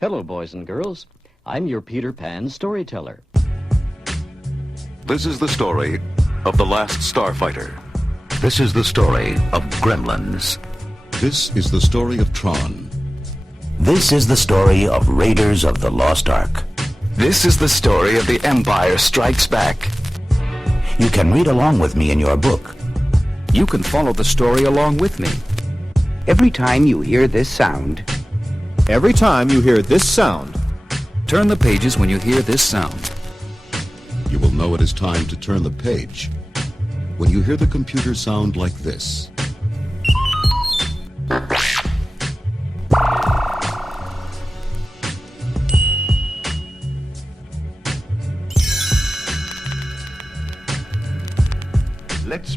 Hello, boys and girls. I'm your Peter Pan storyteller. This is the story of The Last Starfighter. This is the story of Gremlins. This is the story of Tron. This is the story of Raiders of the Lost Ark. This is the story of The Empire Strikes Back. You can read along with me in your book. You can follow the story along with me. Every time you hear this sound, Turn the pages when you hear this sound. You will know it is time to turn the page when you hear the computer sound like this.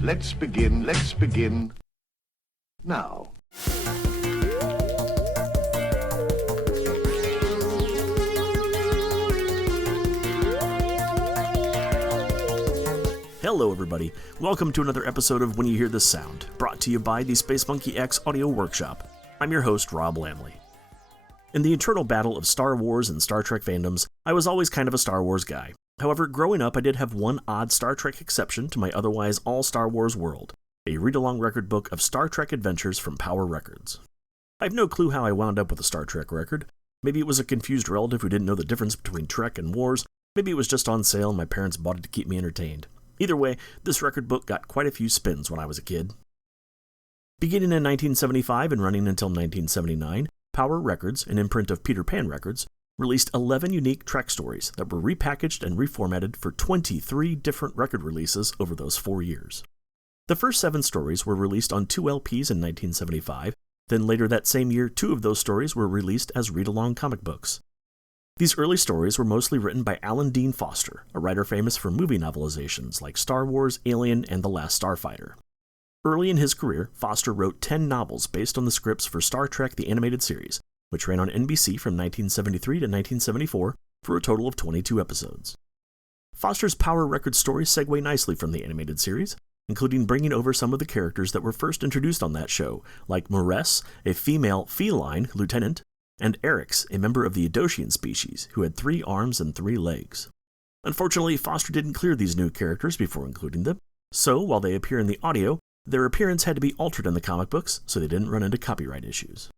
Let's begin now. Hello everybody, welcome to another episode of When You Hear This Sound, brought to you by the Space Monkey X Audio Workshop. I'm your host, Rob Lamley. In the eternal battle of Star Wars and Star Trek fandoms, I was always kind of a Star Wars guy. However, growing up I did have one odd Star Trek exception to my otherwise all Star Wars world, a read-along record book of Star Trek adventures from Power Records. I have no clue how I wound up with a Star Trek record. Maybe it was a confused relative who didn't know the difference between Trek and Wars. Maybe it was just on sale and my parents bought it to keep me entertained. Either way, this record book got quite a few spins when I was a kid. Beginning in 1975 and running until 1979, Power Records, an imprint of Peter Pan Records, released 11 unique Trek stories that were repackaged and reformatted for 23 different record releases over those 4 years. The first 7 stories were released on 2 LPs in 1975, then later that same year 2 of those stories were released as read-along comic books. These early stories were mostly written by Alan Dean Foster, a writer famous for movie novelizations like Star Wars, Alien, and The Last Starfighter. Early in his career, Foster wrote 10 novels based on the scripts for Star Trek the Animated Series, which ran on NBC from 1973 to 1974 for a total of 22 episodes. Foster's Power Records stories segue nicely from the animated series, including bringing over some of the characters that were first introduced on that show, like Moress, a female feline lieutenant, and Eryx, a member of the Edosian species, who had 3 arms and 3 legs. Unfortunately, Foster didn't clear these new characters before including them, so while they appear in the audio, their appearance had to be altered in the comic books so they didn't run into copyright issues.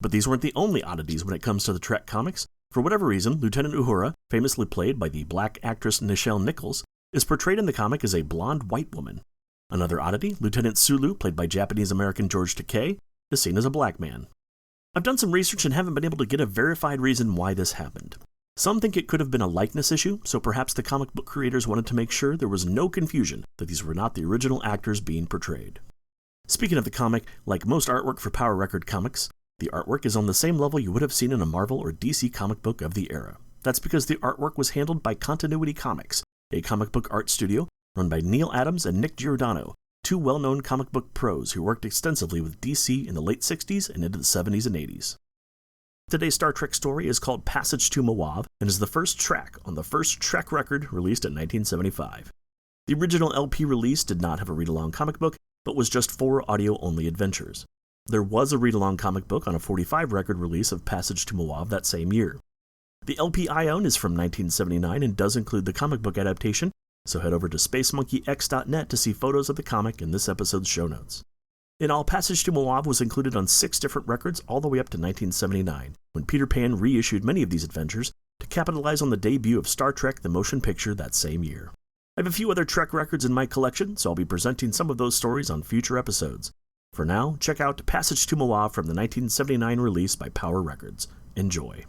But these weren't the only oddities when it comes to the Trek comics. For whatever reason, Lieutenant Uhura, famously played by the black actress Nichelle Nichols, is portrayed in the comic as a blonde white woman. Another oddity, Lieutenant Sulu, played by Japanese-American George Takei, is seen as a black man. I've done some research and haven't been able to get a verified reason why this happened. Some think it could have been a likeness issue, so perhaps the comic book creators wanted to make sure there was no confusion that these were not the original actors being portrayed. Speaking of the comic, like most artwork for Power Record comics, the artwork is on the same level you would have seen in a Marvel or DC comic book of the era. That's because the artwork was handled by Continuity Comics, a comic book art studio run by Neil Adams and Nick Giordano, 2 well-known comic book pros who worked extensively with DC in the late 60s and into the 70s and 80s. Today's Star Trek story is called Passage to Moauv and is the first track on the first Trek record released in 1975. The original LP release did not have a read-along comic book, but was just 4 audio-only adventures. There was a read-along comic book on a 45 record release of Passage to Moauv that same year. The LP I own is from 1979 and does include the comic book adaptation, so head over to spacemonkeyx.net to see photos of the comic in this episode's show notes. In all, Passage to Moauv was included on 6 different records all the way up to 1979, when Peter Pan reissued many of these adventures to capitalize on the debut of Star Trek the Motion Picture that same year. I have a few other Trek records in my collection, so I'll be presenting some of those stories on future episodes. For now, check out Passage to Moauv from the 1979 release by Power Records. Enjoy.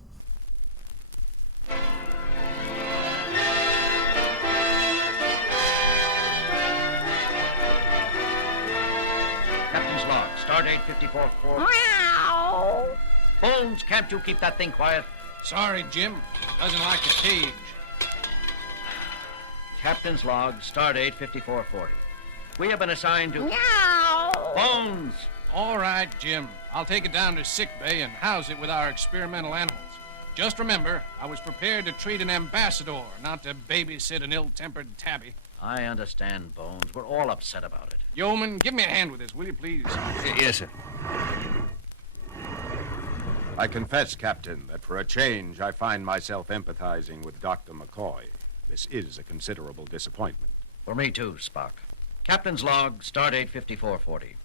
Captain's log, stardate 54-4. Bones, can't you keep that thing quiet? Sorry, Jim. Doesn't like a cage. Captain's log, stardate 5440. We have been assigned to... Bones! All right, Jim. I'll take it down to sick bay and house it with our experimental animals. Just remember, I was prepared to treat an ambassador, not to babysit an ill-tempered tabby. I understand, Bones. We're all upset about it. Yeoman, give me a hand with this, will you please? Yes, sir. I confess, Captain, that for a change, I find myself empathizing with Dr. McCoy. This is a considerable disappointment. For me, too, Spock. Captain's log, stardate 5440.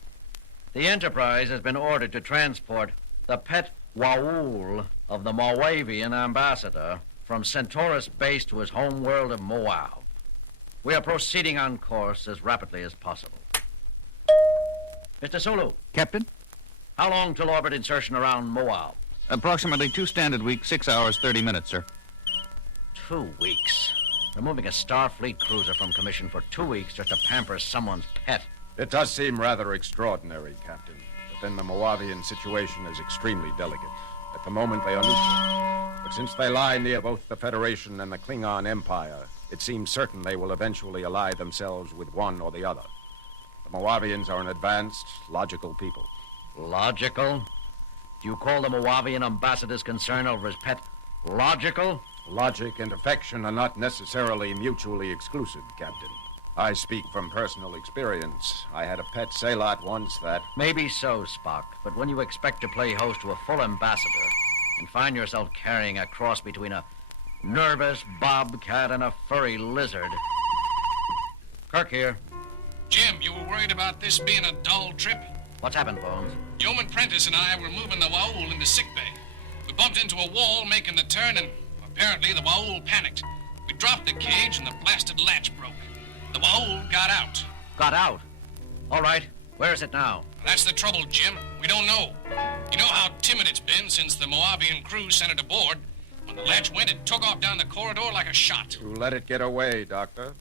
The Enterprise has been ordered to transport the pet Moauv of the Moavian ambassador from Centaurus base to his home world of Moauv. We are proceeding on course as rapidly as possible. Mr. Sulu. Captain? How long till orbit insertion around Moauv? Approximately 2 standard weeks, 6 hours, 30 minutes, sir. 2 weeks. Removing a Starfleet cruiser from commission for 2 weeks just to pamper someone's pet. It does seem rather extraordinary, Captain. But then the Moavian situation is extremely delicate. At the moment, they are neutral. But since they lie near both the Federation and the Klingon Empire, it seems certain they will eventually ally themselves with one or the other. The Moavians are an advanced, logical people. Logical? Do you call the Moavian ambassador's concern over his pet logical? Logic and affection are not necessarily mutually exclusive, Captain. I speak from personal experience. I had a pet sailot once that... Maybe so, Spock, but when you expect to play host to a full ambassador and find yourself carrying a cross between a nervous bobcat and a furry lizard... Kirk here. Jim, you were worried about this being a dull trip? What's happened, Bones? Yeoman Prentice and I were moving the Moauv into sickbay. We bumped into a wall making the turn, and apparently the Moauv panicked. We dropped the cage, and the blasted latch broke. The Moauv got out. Got out? All right. Where is it now? That's the trouble, Jim. We don't know. You know how timid it's been since the Moavian crew sent it aboard. When the latch went, it took off down the corridor like a shot. You let it get away, Doctor.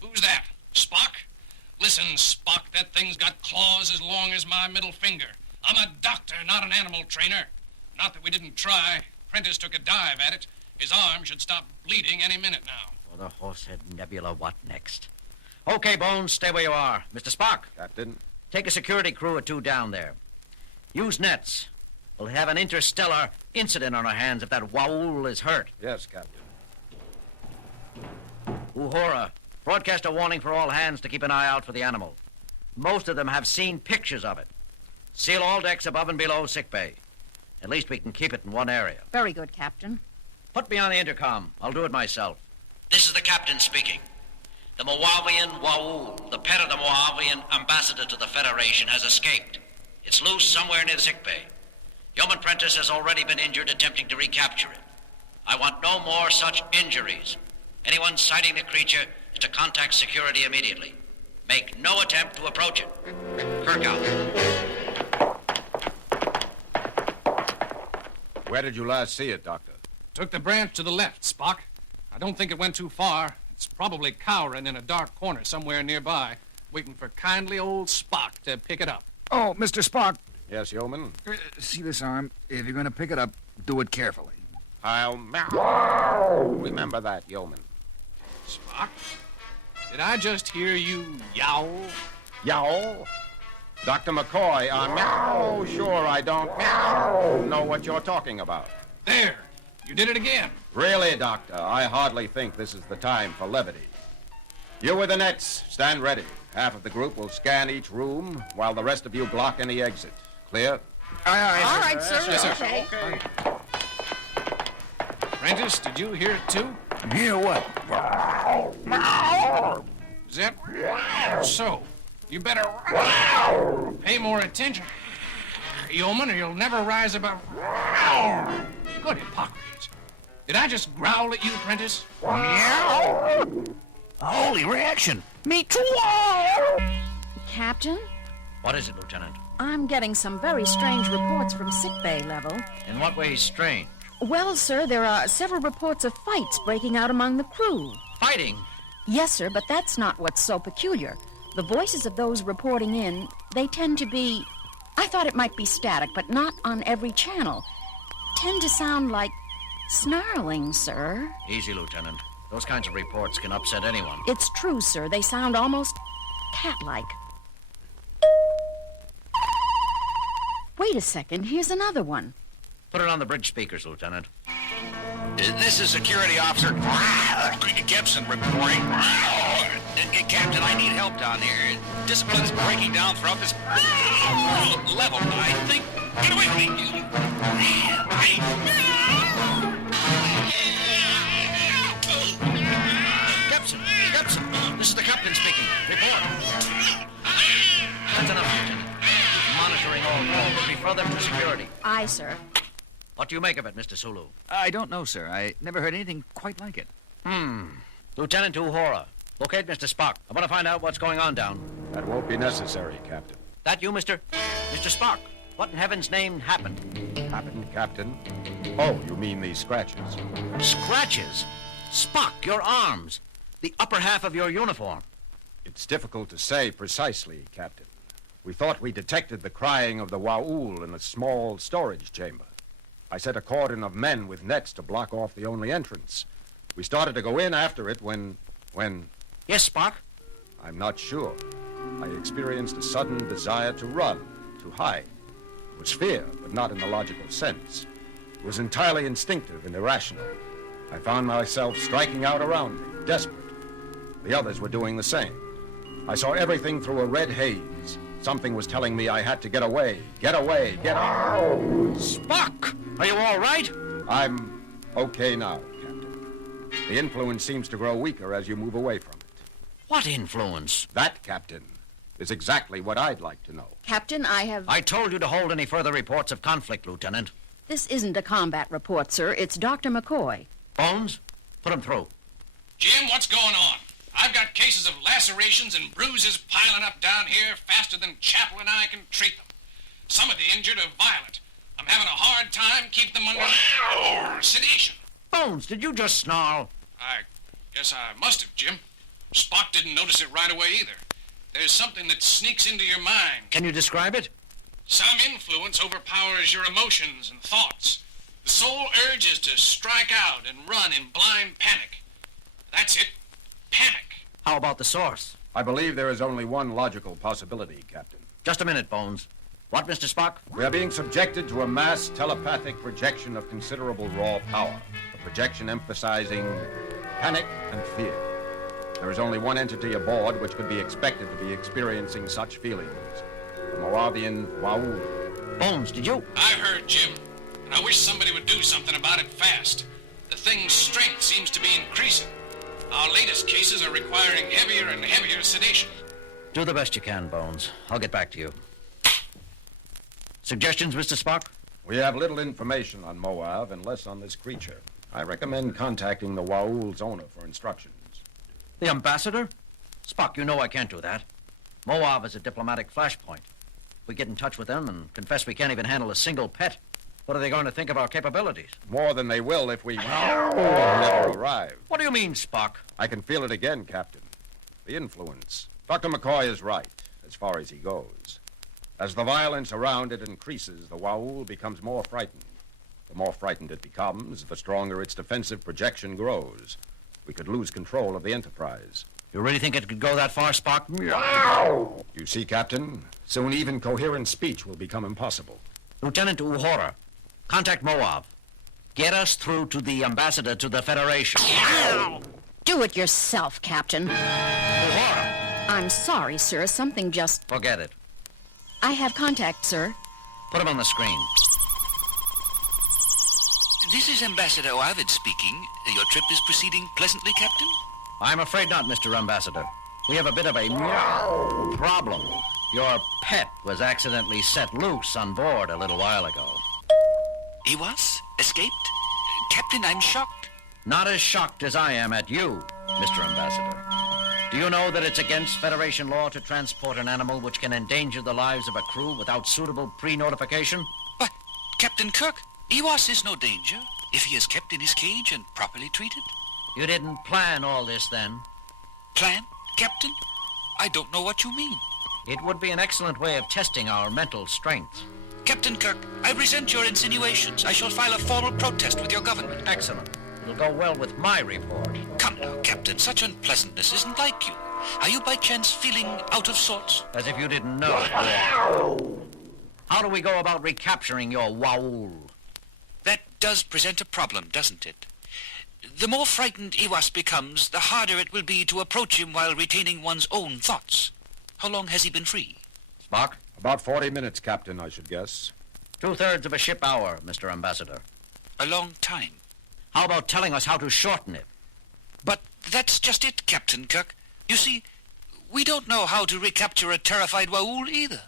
Who's that? Spock? Listen, Spock, that thing's got claws as long as my middle finger. I'm a doctor, not an animal trainer. Not that we didn't try. Prentice took a dive at it. His arm should stop bleeding any minute now. For the Horsehead Nebula, what next? Okay, Bones, stay where you are. Mr. Spock. Captain? Take a security crew or 2 down there. Use nets. We'll have an interstellar incident on our hands if that Moauv is hurt. Yes, Captain. Uhura, broadcast a warning for all hands to keep an eye out for the animal. Most of them have seen pictures of it. Seal all decks above and below sickbay. At least we can keep it in one area. Very good, Captain. Put me on the intercom. I'll do it myself. This is the captain speaking. The Moavian Moauv, the pet of the Moavian ambassador to the Federation, has escaped. It's loose somewhere near the sickbay. Yeoman Prentice has already been injured attempting to recapture it. I want no more such injuries. Anyone sighting the creature is to contact security immediately. Make no attempt to approach it. Kirk out. Where did you last see it, Doctor? Took the branch to the left, Spock. I don't think it went too far. It's probably cowering in a dark corner somewhere nearby, waiting for kindly old Spock to pick it up. Oh, Mr. Spock. Yes, Yeoman? See this arm? If you're going to pick it up, do it carefully. I'll... Remember that, Yeoman. Spock? Did I just hear you yowl? Yowl? Dr. McCoy, meow. Sure, I don't know what you're talking about. There. You did it again. Really, Doctor, I hardly think this is the time for levity. You with the nets, stand ready. Half of the group will scan each room, while the rest of you block any exit. Clear? All right, sir. Yes, sir. Okay. Prentice, did you hear it too? Hear what? Is that so? You better pay more attention, Yeoman, or you'll never rise above. Good Hippocrates. Did I just growl at you, Prentice? Holy reaction! Me too! Captain, What is it, Lieutenant? I'm getting some very strange reports from sickbay level. In what way strange? Well, sir, there are several reports of fights breaking out among the crew. Fighting? Yes, sir, but that's not what's so peculiar. The voices of those reporting in, they tend to be... I thought it might be static, but not on every channel. Tend to sound like snarling, sir. Easy, Lieutenant. Those kinds of reports can upset anyone. It's true, sir. They sound almost cat-like. Wait a second. Here's another one. Put it on the bridge speakers, Lieutenant. This is Security Officer Gibson reporting. Captain, I need help down here. Discipline's breaking down throughout this level. I think... Get away from me! Captain, this is the captain speaking. Report. That's enough, Lieutenant. Monitoring all calls. Refer them to security. Aye, sir. What do you make of it, Mr. Sulu? I don't know, sir. I never heard anything quite like it. Lieutenant Uhura, locate Mr. Spock. I want to find out what's going on down. That won't be necessary, Captain. That you, Mr. Spock? What in heaven's name happened? Happened, Captain? Oh, you mean these scratches? Scratches? Spock, your arms. The upper half of your uniform. It's difficult to say precisely, Captain. We thought we detected the crying of the Waul in a small storage chamber. I set a cordon of men with nets to block off the only entrance. We started to go in after it when... Yes, Spock? I'm not sure. I experienced a sudden desire to run, to hide. It was fear, but not in the logical sense. It was entirely instinctive and irrational. I found myself striking out around me, desperate. The others were doing the same. I saw everything through a red haze. Something was telling me I had to get away. Get away, get out! Spock! Are you all right? I'm okay now, Captain. The influence seems to grow weaker as you move away from it. What influence? That, Captain, is exactly what I'd like to know. Captain, I told you to hold any further reports of conflict, Lieutenant. This isn't a combat report, sir. It's Dr. McCoy. Bones, put him through. Jim, what's going on? I've got cases of lacerations and bruises piling up down here faster than Chapel and I can treat them. Some of the injured are violent. I'm having a hard time keeping them under sedation. Bones, did you just snarl? I guess I must have, Jim. Spock didn't notice it right away either. There's something that sneaks into your mind. Can you describe it? Some influence overpowers your emotions and thoughts. The sole urge is to strike out and run in blind panic. That's it. Panic. How about the source? I believe there is only one logical possibility, Captain. Just a minute, Bones. What, Mr. Spock? We are being subjected to a mass telepathic projection of considerable raw power. A projection emphasizing panic and fear. There is only one entity aboard which could be expected to be experiencing such feelings. The Moavian Moauv. Bones, did you? I heard, Jim, and I wish somebody would do something about it fast. The thing's strength seems to be increasing. Our latest cases are requiring heavier and heavier sedation. Do the best you can, Bones. I'll get back to you. Suggestions, Mr. Spock? We have little information on Moauv and less on this creature. I recommend contacting the Waul's owner for instructions. The ambassador? Spock, you know I can't do that. Moauv is a diplomatic flashpoint. We get in touch with them and confess we can't even handle a single pet. What are they going to think of our capabilities? More than they will if we never arrive. What do you mean, Spock? I can feel it again, Captain. The influence. Dr. McCoy is right, as far as he goes. As the violence around it increases, the Waul becomes more frightened. The more frightened it becomes, the stronger its defensive projection grows. We could lose control of the Enterprise. You really think it could go that far, Spock? You see, Captain, soon even coherent speech will become impossible. Lieutenant Uhura, contact Moauv. Get us through to the ambassador to the Federation. Do it yourself, Captain. Uhura! I'm sorry, sir. Something just... Forget it. I have contact, sir. Put him on the screen. This is Ambassador Moauv speaking. Your trip is proceeding pleasantly, Captain? I'm afraid not, Mr. Ambassador. We have a bit of a problem. Your pet was accidentally set loose on board a little while ago. He was? Escaped? Captain, I'm shocked. Not as shocked as I am at you, Mr. Ambassador. Do you know that it's against Federation law to transport an animal which can endanger the lives of a crew without suitable pre-notification? But, Captain Kirk, Ewas is no danger if he is kept in his cage and properly treated. You didn't plan all this then? Plan, Captain? I don't know what you mean. It would be an excellent way of testing our mental strength. Captain Kirk, I resent your insinuations. I shall file a formal protest with your government. Excellent. It'll go well with my report. Come now, Captain. Such unpleasantness isn't like you. Are you by chance feeling out of sorts? As if you didn't know. How do we go about recapturing your Waul? That does present a problem, doesn't it? The more frightened Iwas becomes, the harder it will be to approach him while retaining one's own thoughts. How long has he been free? Spock? About 40 minutes, Captain, I should guess. 2/3 of a ship hour, Mr. Ambassador. A long time. How about telling us how to shorten it? But that's just it, Captain Kirk. You see, we don't know how to recapture a terrified Waul either.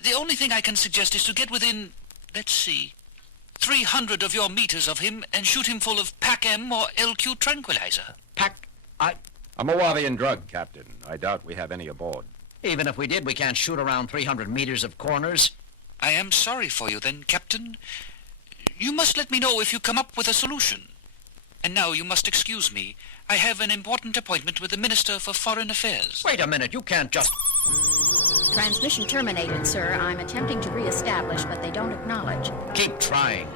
The only thing I can suggest is to get within, let's see, 300 of your meters of him and shoot him full of Pac-M or LQ tranquilizer. A Moavian drug, Captain. I doubt we have any aboard. Even if we did, we can't shoot around 300 meters of corners. I am sorry for you then, Captain. You must let me know if you come up with a solution. And now you must excuse me. I have an important appointment with the Minister for Foreign Affairs. Wait a minute, you can't just... Transmission terminated, sir. I'm attempting to reestablish, but they don't acknowledge. Keep trying.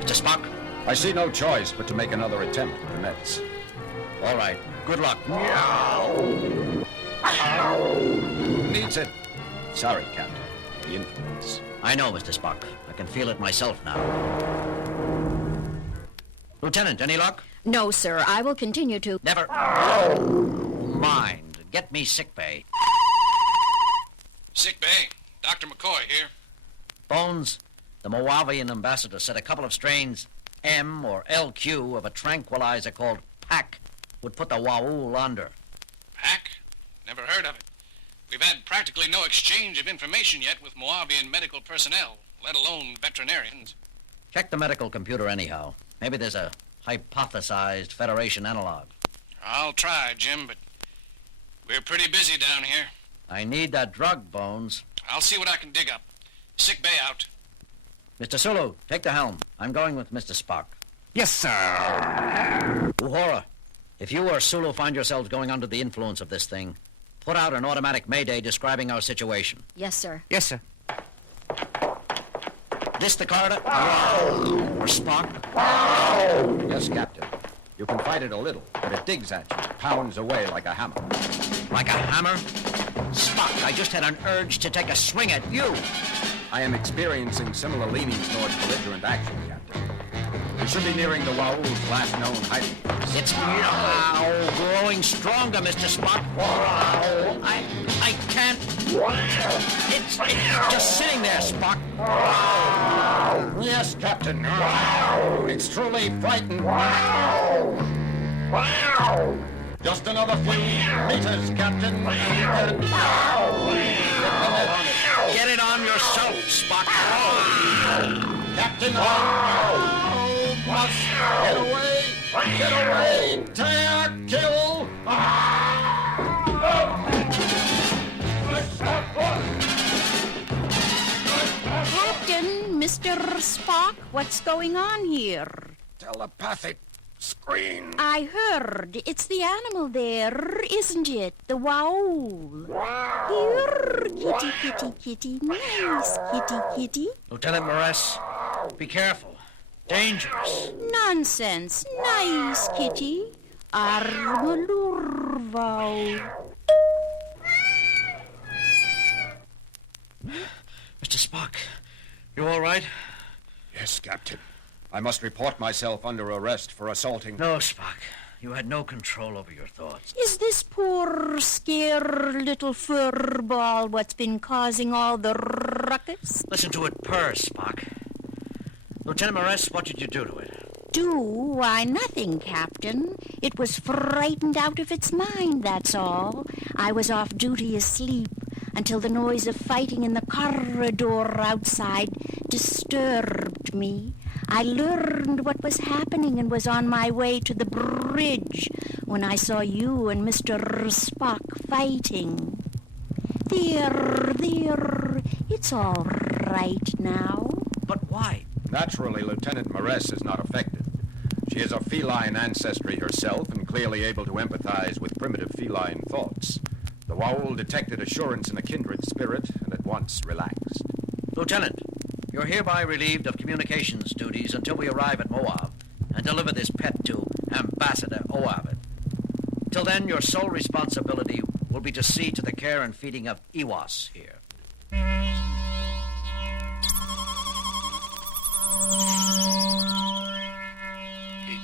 Mr. Spock? I see no choice but to make another attempt with the nets. All right. Good luck. Who needs it? Sorry, Captain. The influence. I know, Mr. Spock. I can feel it myself now. Lieutenant, any luck? No, sir. I will continue to... Never mind. Get me sickbay. Sickbay. Dr. McCoy here. Bones, the Moavian ambassador said a couple of strains M or LQ of a tranquilizer called PAC would put the Waul under. PAC? Never heard of it. We've had practically no exchange of information yet with Moavian medical personnel, let alone veterinarians. Check the medical computer anyhow. Maybe there's a hypothesized Federation analog. I'll try, Jim, but we're pretty busy down here. I need that drug, Bones. I'll see what I can dig up. Sick bay out. Mr. Sulu, take the helm. I'm going with Mr. Spock. Yes, sir. Uhura, if you or Sulu find yourselves going under the influence of this thing, put out an automatic mayday describing our situation. Yes, sir. Yes, sir. This the corridor? Or Spock? Yes, Captain. You can fight it a little, but it digs at you, pounds away like a hammer. Like a hammer? Spock, I just had an urge to take a swing at you. I am experiencing similar leanings towards belligerent action, Captain. We should be nearing the Waul's last known hiding place. It's now growing stronger, Mr. Spock. I can't... It's just sitting there, Spock. Yes, Captain. It's truly frightened. Just another few meters, Captain. Get it on yourself, Spock. Captain. Must get away. Get away. Tear, kill. Captain, Mr. Spock, what's going on here? Telepathic screen. I heard. It's the animal there, isn't it? The Waul. Here, kitty, kitty, kitty. Nice kitty, kitty. Lieutenant Morris, be careful. Dangerous. Nonsense. Nice kitty. Armalurvau. Mr. Spock, you all right? Yes, Captain. I must report myself under arrest for assaulting... No, Spock. You had no control over your thoughts. Is this poor, scared little furball what's been causing all the ruckus? Listen to it purr, Spock. Lieutenant Morris, what did you do to it? Do? Why, nothing, Captain. It was frightened out of its mind, that's all. I was off duty asleep until the noise of fighting in the corridor outside disturbed me. I learned what was happening and was on my way to the bridge when I saw you and Mr. Spock fighting. There, it's all right now. But why? Naturally, Lieutenant Morris is not affected. She is of feline ancestry herself and clearly able to empathize with primitive feline thoughts. The Waul detected assurance in a kindred spirit and at once relaxed. Lieutenant, you're hereby relieved of communications duties until we arrive at Moauv and deliver this pet to Ambassador Moauv. Till then, your sole responsibility will be to see to the care and feeding of Iwas here.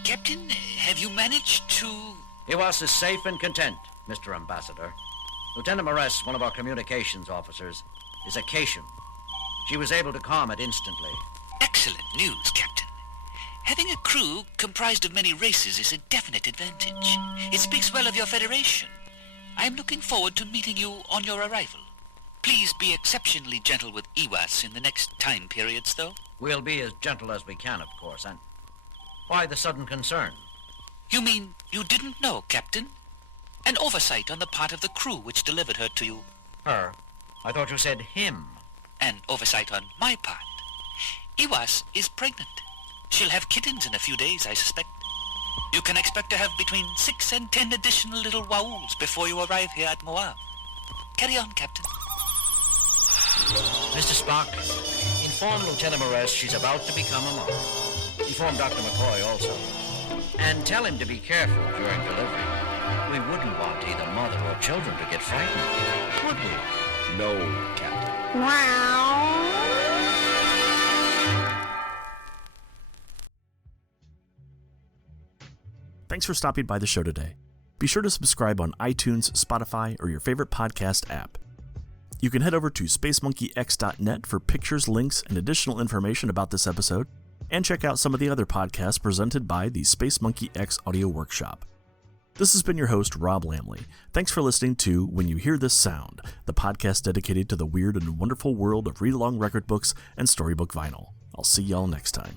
Captain, have you managed to... USS is safe and content, Mr. Ambassador. Lieutenant Moress, one of our communications officers, is a Cation. She was able to calm it instantly. Excellent news, Captain. Having a crew comprised of many races is a definite advantage. It speaks well of your Federation. I'm looking forward to meeting you on your arrival. Please be exceptionally gentle with USS in the next time periods, though. We'll be as gentle as we can, of course, and... Why the sudden concern? You mean you didn't know, Captain? An oversight on the part of the crew which delivered her to you. Her? I thought you said him. An oversight on my part. USS is pregnant. She'll have kittens in a few days, I suspect. You can expect to have between 6 and 10 additional little Waouls before you arrive here at Moauv. Carry on, Captain. Mr. Spock, inform Lieutenant Moress she's about to become a mother. Inform Dr. McCoy also. And tell him to be careful during delivery. We wouldn't want either mother or children to get frightened, would we? No, Captain. Wow. Thanks for stopping by the show today. Be sure to subscribe on iTunes, Spotify, or your favorite podcast app. You can head over to spacemonkeyx.net for pictures, links, and additional information about this episode, and check out some of the other podcasts presented by the Space Monkey X Audio Workshop. This has been your host, Rob Lamley. Thanks for listening to When You Hear This Sound, the podcast dedicated to the weird and wonderful world of read-along record books and storybook vinyl. I'll see y'all next time.